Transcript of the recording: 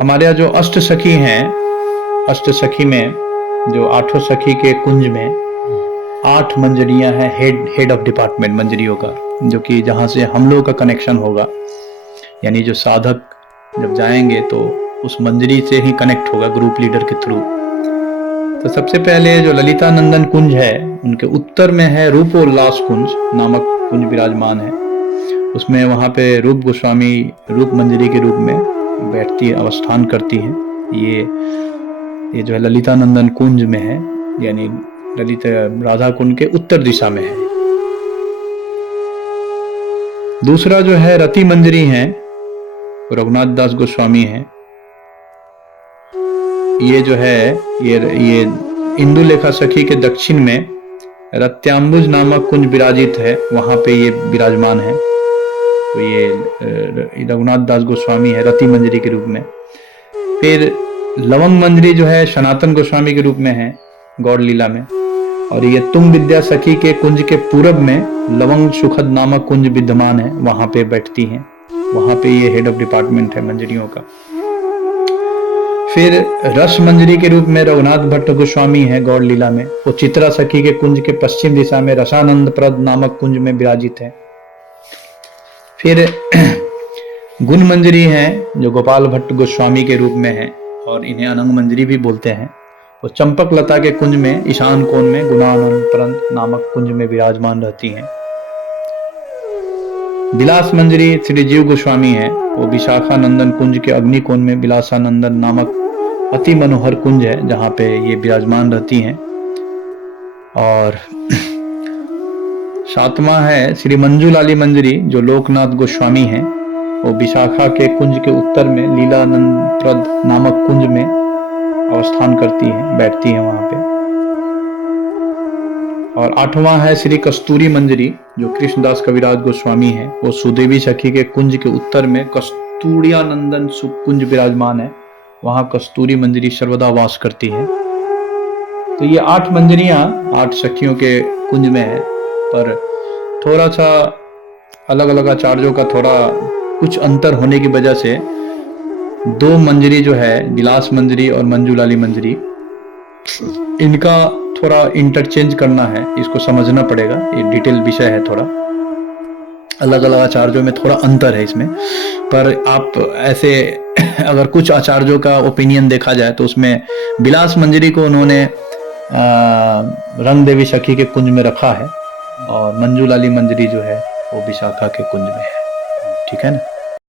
हमारे यहाँ जो अष्ट सखी हैं, अष्ट सखी में जो आठों सखी के कुंज में 8 मंजरियां हैं, हेड ऑफ डिपार्टमेंट मंजरियों का, जो कि जहाँ से हम लोगों का कनेक्शन होगा, यानी जो साधक जब जाएंगे तो उस मंजरी से ही कनेक्ट होगा ग्रुप लीडर के थ्रू। तो सबसे पहले जो ललिता नंदन कुंज है, उनके उत्तर में है रूपोल्लास कुंज नामक कुंज विराजमान है। उसमें वहाँ पे रूप गोस्वामी रूप मंजरी के रूप में बैठती है, अवस्थान करती हैं। ये जो है ललिता नंदन कुंज में है, यानी ललित राधा कुंड के उत्तर दिशा में है। दूसरा जो है रति मंजरी है, रघुनाथ दास गोस्वामी हैं। ये जो है ये इंदु लेखा सखी के दक्षिण में रत्यांबुज नामक कुंज विराजित है, वहां पे ये विराजमान है। तो ये रघुनाथ दास गोस्वामी है रति मंजरी के रूप में। फिर लवंग मंजरी जो है सनातन गोस्वामी के रूप में है गौड़ लीला में। और ये तुंग विद्या सखी के कुंज के पूरब में लवंग सुखद नामक कुंज विद्यमान है, वहां पे बैठती हैं। वहां पे ये हेड ऑफ डिपार्टमेंट है मंजरियों का। फिर रस मंजरी के रूप में रघुनाथ भट्ट गोस्वामी है गौड़ लीला में। वो चित्रा सखी के कुंज के पश्चिम दिशा में रसानंद प्रद नामक कुंज में विराजित है। फिर गुण मंजरी है जो गोपाल भट्ट गोस्वामी के रूप में है, और इन्हें अनंग मंजरी भी बोलते हैं। वो चंपक लता के कुंज में ईशान कोण में गुणानंद प्रद नामक कुंज में विराजमान रहती हैं। विलास मंजरी श्री जीव गोस्वामी है। वो विशाखा नंदन कुंज के अग्नि कोण में विलासानंदन नामक अति मनोहर कुंज है, जहाँ पे ये विराजमान रहती हैं। और 7वां है श्री मंजूलाली मंजरी जो लोकनाथ गोस्वामी हैं। वो विशाखा के कुंज के उत्तर में लीलानंद प्रद नामक कुंज में अवस्थान करती हैं, बैठती हैं वहां पे। और 8वां है श्री कस्तूरी मंजरी जो कृष्णदास कविराज गोस्वामी हैं। वो सुदेवी सखी के कुंज के उत्तर में कस्तूरियानंदन कुंज विराजमान है, वहां कस्तूरी मंजरी सर्वदा वास करती है। तो ये 8 मंजरियां 8 सखियों के कुंज में है, पर थोड़ा सा अलग अलग आचार्यों का थोड़ा कुछ अंतर होने की वजह से 2 मंजरी जो है विलास मंजरी और मंजूलाली मंजरी, इनका थोड़ा इंटरचेंज करना है, इसको समझना पड़ेगा। ये डिटेल विषय है, थोड़ा अलग अलग आचार्यों में थोड़ा अंतर है इसमें। पर आप ऐसे अगर कुछ आचार्यों का ओपिनियन देखा जाए तो उसमें विलास मंजरी को उन्होंने रंग देवी सखी के कुंज में रखा है, और मंजूलाली मंजरी जो है वो विशाखा के कुंज में है। ठीक है ना।